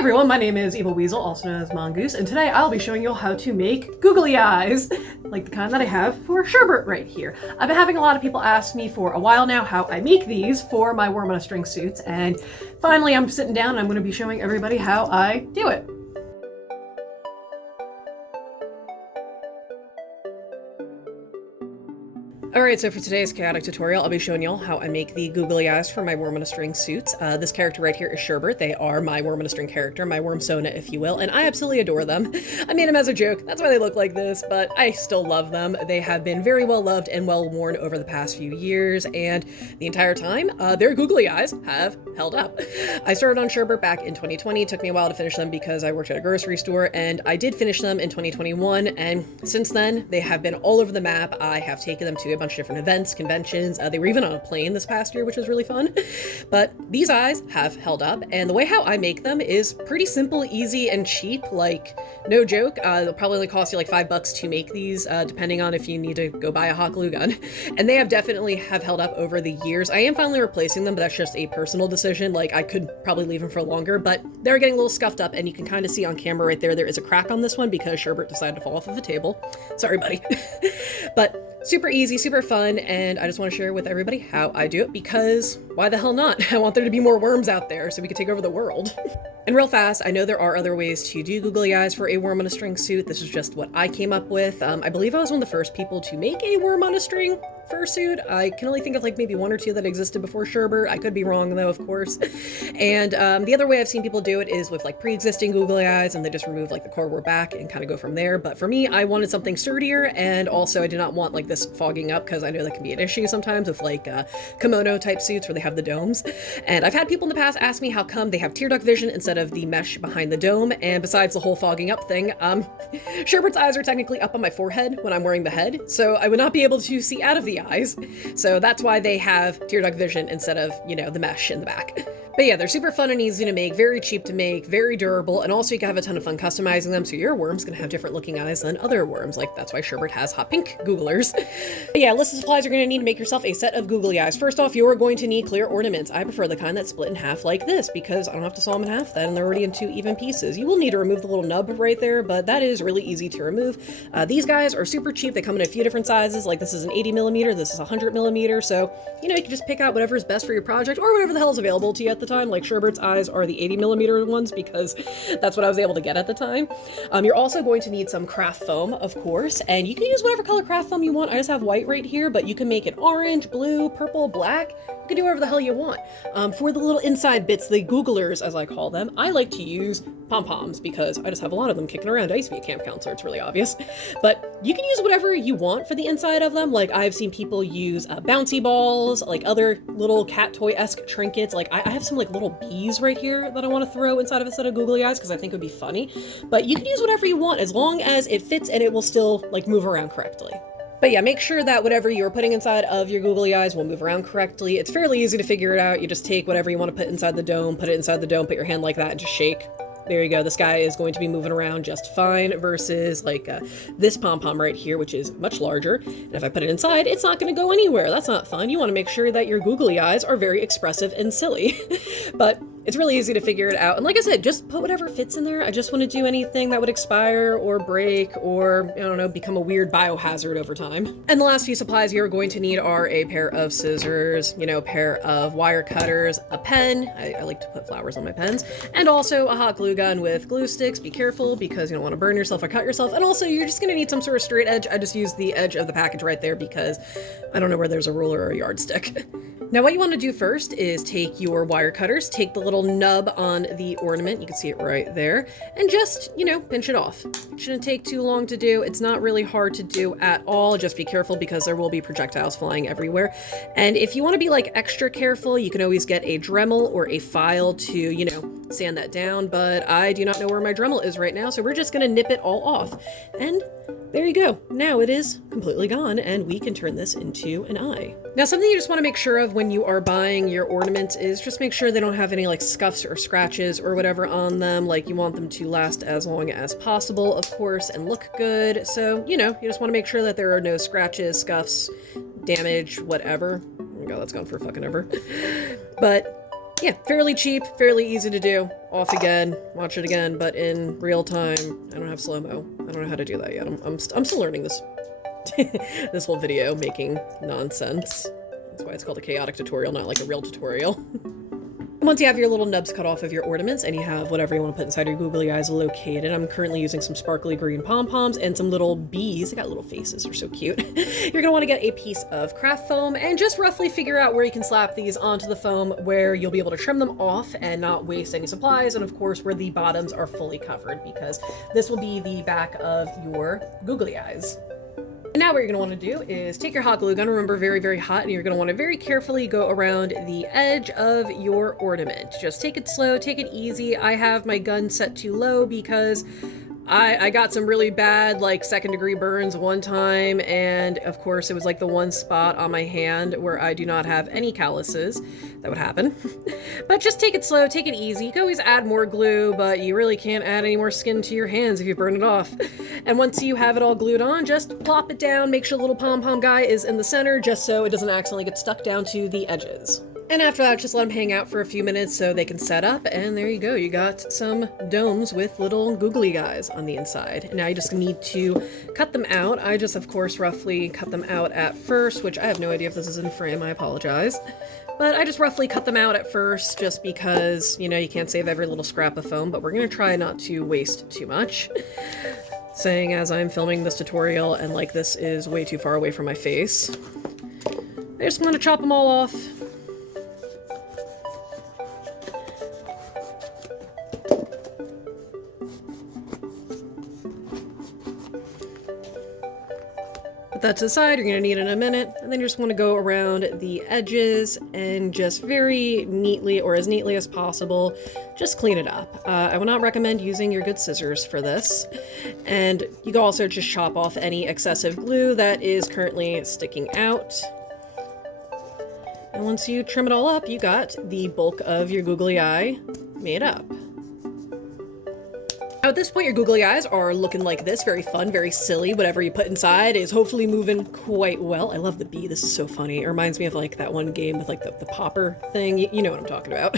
everyone, my name is Evil Weasel, also known as Mongoose, and today I'll be showing you how to make googly eyes, like the kind that I have for Sherbert right here. I've been having a lot of people ask me for a while now how I make these for my worm on a string suits, and finally I'm sitting down and I'm going to be showing everybody how I do it. Alright, so for today's chaotic tutorial, I'll be showing y'all how I make the googly eyes for my worm on a string suits. This character right here is Sherbert. They are my worm on a string character, my worm Sona, if you will, and I absolutely adore them. I made them as a joke, that's why they look like this, but I still love them. They have been very well loved and well worn over the past few years, and the entire time, their googly eyes have held up. I started on Sherbert back in 2020. It took me a while to finish them because I worked at a grocery store, and I did finish them in 2021, and since then, they have been all over the map. I have taken them to a bunch of different events, conventions. They were even on a plane this past year, which was really fun. But these eyes have held up, and the way how I make them is pretty simple, easy, and cheap. Like, no joke, they'll probably only cost you like $5 to make these, depending on if you need to go buy a hot glue gun. And they have definitely held up over the years. I am finally replacing them, but that's just a personal decision. Like, I could probably leave them for longer, but they're getting a little scuffed up, and you can kind of see on camera right there, there is a crack on this one because Sherbert decided to fall off of the table. Sorry, buddy. But super easy, super fun, and I just want to share with everybody how I do it because why the hell not? I want there to be more worms out there so we can take over the world. And real fast, I know there are other ways to do googly eyes for a worm on a string suit. This is just what I came up with. I believe I was one of the first people to make a worm on a string fursuit. I can only think of like maybe one or two that existed before Sherbert. I could be wrong though, of course. And the other way I've seen people do it is with like pre-existing googly eyes, and they just remove like the cardboard back and kind of go from there. But for me, I wanted something sturdier, and also I did not want like this fogging up because I know that can be an issue sometimes with like kimono type suits where they have the domes. And I've had people in the past ask me how come they have tear duct vision instead of the mesh behind the dome. And besides the whole fogging up thing, Sherbert's eyes are technically up on my forehead when I'm wearing the head, so I would not be able to see out of the eyes. So that's why they have tear duct vision instead of, you know, the mesh in the back. But yeah, they're super fun and easy to make, very cheap to make, very durable, and also you can have a ton of fun customizing them, so your worm's gonna have different looking eyes than other worms. Like, that's why Sherbert has hot pink googlers. But yeah, list of supplies you're gonna need to make yourself a set of googly eyes. First off, you're going to need clear ornaments. I prefer the kind that's split in half like this, because I don't have to saw them in half then, and they're already in two even pieces. You will need to remove the little nub right there, but that is really easy to remove. These guys are super cheap. They come in a few different sizes, like this is an 80mm, this is 100mm, so, you know, you can just pick out whatever is best for your project, or whatever the hell is available to you at the time. Like Sherbert's eyes are the 80mm ones because that's what I was able to get at the time. You're also going to need some craft foam, of course, and you can use whatever color craft foam you want. I just have white right here, but you can make it orange, blue, purple, black. You can do whatever the hell you want. For the little inside bits, the googlers, as I call them, I like to use Pompoms because I just have a lot of them kicking around. I used to be a camp counselor, it's really obvious. But you can use whatever you want for the inside of them. Like, I've seen people use bouncy balls, like other little cat toy-esque trinkets. Like, I have some like little bees right here that I want to throw inside of a set of googly eyes because I think it would be funny. But you can use whatever you want as long as it fits and it will still like move around correctly. But yeah, make sure that whatever you're putting inside of your googly eyes will move around correctly. It's fairly easy to figure it out. You just take whatever you want to put inside the dome, put it inside the dome, put your hand like that and just shake. There you go. This guy is going to be moving around just fine versus like this pom-pom right here, which is much larger. And if I put it inside, it's not going to go anywhere. That's not fun. You want to make sure that your googly eyes are very expressive and silly. But it's really easy to figure it out. And like I said, just put whatever fits in there. I just want to do anything that would expire or break or, I don't know, become a weird biohazard over time. And the last few supplies you're going to need are a pair of scissors, you know, a pair of wire cutters, a pen. I like to put flowers on my pens, and also a hot glue gun with glue sticks. Be careful because you don't want to burn yourself or cut yourself. And also you're just going to need some sort of straight edge. I just used the edge of the package right there because I don't know where there's a ruler or a yardstick. Now what you want to do first is take your wire cutters, take the little nub on the ornament, you can see it right there, and just, you know, pinch it off. It shouldn't take too long to do. It's not really hard to do at all. Just be careful because there will be projectiles flying everywhere. And if you want to be like extra careful, you can always get a Dremel or a file to, you know, sand that down, but I do not know where my Dremel is right now, so we're just gonna nip it all off. And there you go. Now it is completely gone, and we can turn this into an eye. Now, something you just want to make sure of when you are buying your ornaments is just make sure they don't have any like scuffs or scratches or whatever on them. Like, you want them to last as long as possible, of course, and look good. So, you know, you just want to make sure that there are no scratches, scuffs, damage, whatever. Oh my god, that's gone for fucking ever. But Yeah, fairly cheap, fairly easy to do. Off again, watch it again, but in real time. I don't have slow-mo. I don't know how to do that yet. I'm still learning this this whole video making nonsense. That's why it's called a chaotic tutorial, not like a real tutorial. Once you have your little nubs cut off of your ornaments and you have whatever you want to put inside your googly eyes located, I'm currently using some sparkly green pom-poms and some little bees. They got little faces, they're so cute. You're going to want to get a piece of craft foam and just roughly figure out where you can slap these onto the foam, where you'll be able to trim them off and not waste any supplies, and of course where the bottoms are fully covered, because this will be the back of your googly eyes. And now what you're going to want to do is take your hot glue gun, remember very, very hot, and you're going to want to very carefully go around the edge of your ornament. Just take it slow, take it easy. I have my gun set too low because I got some really bad, like, second-degree burns one time, and of course it was like the one spot on my hand where I do not have any calluses. That would happen. But just take it slow, take it easy. You can always add more glue, but you really can't add any more skin to your hands if you burn it off. And once you have it all glued on, just plop it down, make sure the little pom-pom guy is in the center, just so it doesn't accidentally get stuck down to the edges. And after that, just let them hang out for a few minutes so they can set up, and there you go. You got some domes with little googly guys on the inside. Now you just need to cut them out. I just, of course, roughly cut them out at first, which I have no idea if this is in frame, I apologize. But I just roughly cut them out at first just because, you know, you can't save every little scrap of foam, but we're gonna try not to waste too much. Saying as I'm filming this tutorial and like this is way too far away from my face. I just want to chop them all off. Put that to the side, you're going to need it in a minute, and then you just want to go around the edges and just very neatly, or as neatly as possible, just clean it up. I would not recommend using your good scissors for this, and you can also just chop off any excessive glue that is currently sticking out. And once you trim it all up, you got the bulk of your googly eye made up. Now at this point, your googly eyes are looking like this, very fun, very silly. Whatever you put inside is hopefully moving quite well. I love the bee, this is so funny. It reminds me of like that one game with like the popper thing, you know what I'm talking about.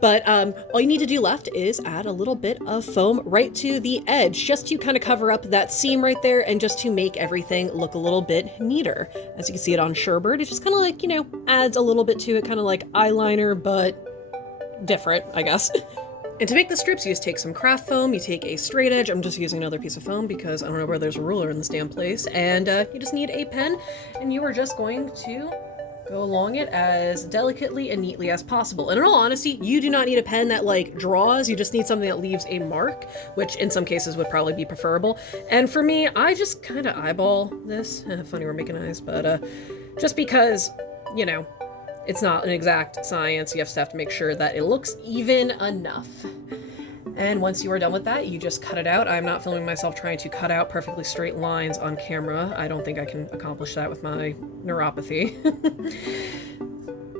But all you need to do left is add a little bit of foam right to the edge, just to kind of cover up that seam right there and just to make everything look a little bit neater. As you can see it on Sherbert, it just kind of like, you know, adds a little bit to it, kind of like eyeliner, but different, I guess. And to make the strips, you just take some craft foam, you take a straight edge, I'm just using another piece of foam because I don't know where there's a ruler in this damn place, and you just need a pen, and you are just going to go along it as delicately and neatly as possible. And in all honesty, you do not need a pen that like draws, you just need something that leaves a mark, which in some cases would probably be preferable. And for me, I just kind of eyeball this. Funny we're making eyes, but just because, you know, it's not an exact science. You just have to make sure that it looks even enough. And once you are done with that, you just cut it out. I'm not filming myself trying to cut out perfectly straight lines on camera. I don't think I can accomplish that with my neuropathy.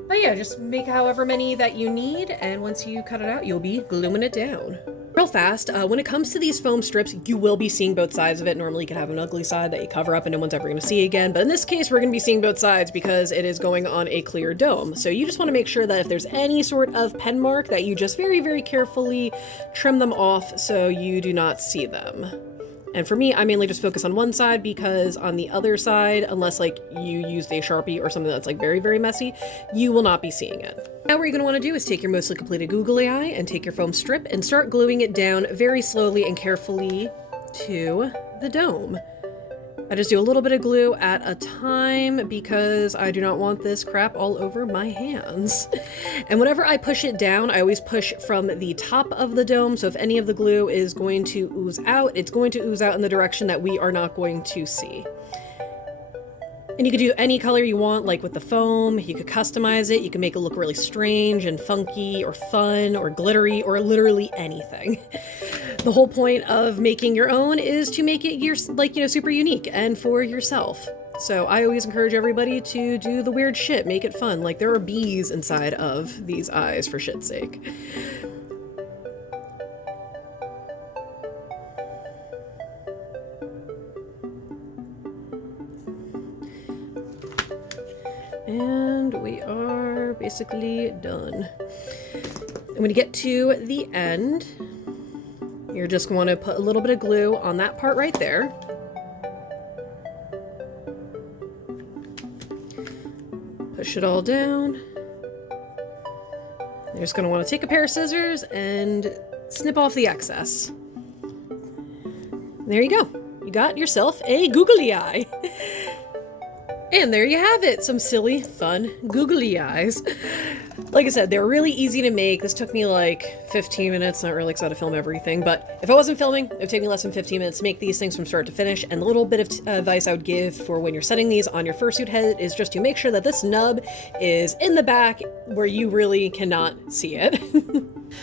But yeah, just make however many that you need, and once you cut it out, you'll be gluing it down. Real fast, when it comes to these foam strips, you will be seeing both sides of it. Normally you can have an ugly side that you cover up and no one's ever going to see again, but in this case we're going to be seeing both sides because it is going on a clear dome. So you just want to make sure that if there's any sort of pen mark that you just very, very carefully trim them off so you do not see them. And for me, I mainly just focus on one side because on the other side, unless like you used a Sharpie or something that's like very, very messy, you will not be seeing it. Now what you're going to want to do is take your mostly completed googly eye and take your foam strip and start gluing it down very slowly and carefully to the dome. I just do a little bit of glue at a time because I do not want this crap all over my hands. And whenever I push it down, I always push from the top of the dome, so if any of the glue is going to ooze out, it's going to ooze out in the direction that we are not going to see. And you could do any color you want, like with the foam. You could customize it. You can make it look really strange and funky or fun or glittery or literally anything. The whole point of making your own is to make it super unique and for yourself. So I always encourage everybody to do the weird shit, make it fun. Like there are bees inside of these eyes for shit's sake. And we are basically done. And when you get to the end, you're just going to put a little bit of glue on that part right there. Push it all down. You're just going to want to take a pair of scissors and snip off the excess. There you go. You got yourself a googly eye. And there you have it. Some silly, fun, googly eyes. Like I said, they're really easy to make. This took me like 15 minutes, not really because I had to film everything, but if I wasn't filming, it would take me less than 15 minutes to make these things from start to finish. And the little bit of advice I would give for when you're setting these on your fursuit head is just to make sure that this nub is in the back where you really cannot see it.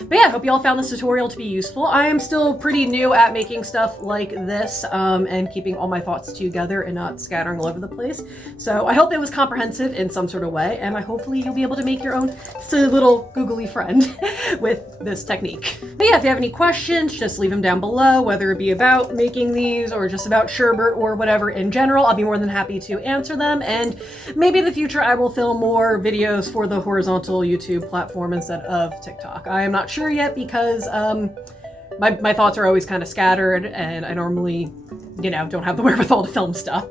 But yeah, I hope you all found this tutorial to be useful. I am still pretty new at making stuff like this and keeping all my thoughts together and not scattering all over the place. So I hope it was comprehensive in some sort of way, and hopefully you'll be able to make your own silly little googly friend with this technique. But yeah, if you have any questions, just leave them down below, whether it be about making these or just about sherbet or whatever in general. I'll be more than happy to answer them, and maybe in the future I will film more videos for the horizontal YouTube platform instead of TikTok. I am not sure yet because my thoughts are always kind of scattered and I normally, don't have the wherewithal to film stuff.